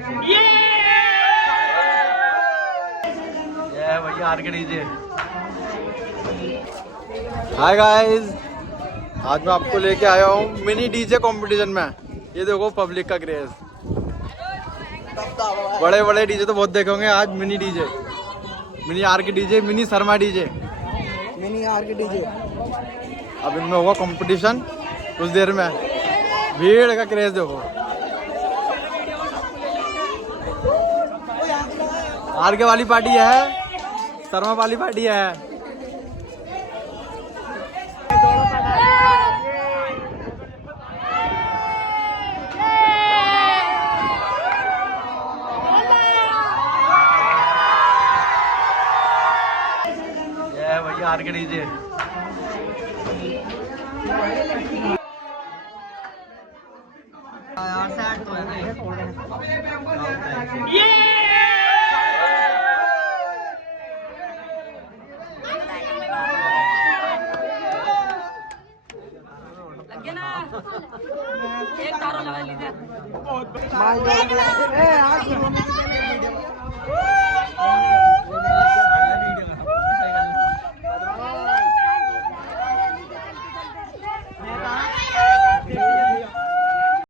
ये भैया are K DJ. Hi guys, आज मैं आपको लेके आया हूँ मिनी डीजे कंपटीशन में। ये देखो पब्लिक का क्रेज। बड़े बड़े डीजे तो बहुत देखे होंगे, आज mini DJ, mini R K DJ, mini Sharma DJ, mini R K DJ. अब इनमें होगा कंपटीशन कुछ देर में। भीड़ का क्रेज देखो। आर के वाली पार्टी है, शर्मा वाली पार्टी है। ये भैया आर के डीजे। एक तारों लगा लीजिए।